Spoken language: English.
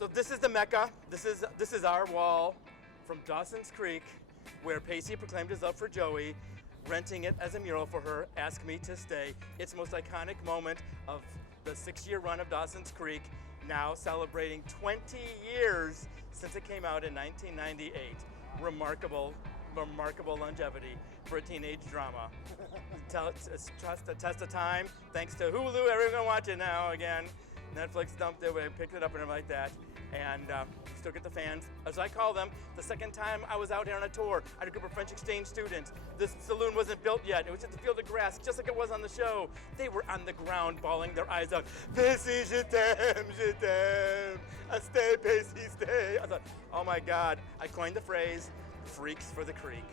So this is the Mecca. This is our wall from Dawson's Creek, where Pacey proclaimed his love for Joey, renting it as a mural for her, Ask Me to Stay. It's the most iconic moment of the 6-year run of Dawson's Creek, now celebrating 20 years since it came out in 1998. Remarkable longevity for a teenage drama. Trust a test of time. Thanks to Hulu, everyone watch it now again. Netflix dumped it, we picked it up and everything like that. And still get the fans, as I call them. The second time I was out here on a tour, I had a group of French exchange students. This saloon wasn't built yet. It was just a field of grass, just like it was on the show. They were on the ground bawling their eyes out. Pacey, je t'aime, stay, Pacey, stay. I thought, oh my God, I coined the phrase, freaks for the creek.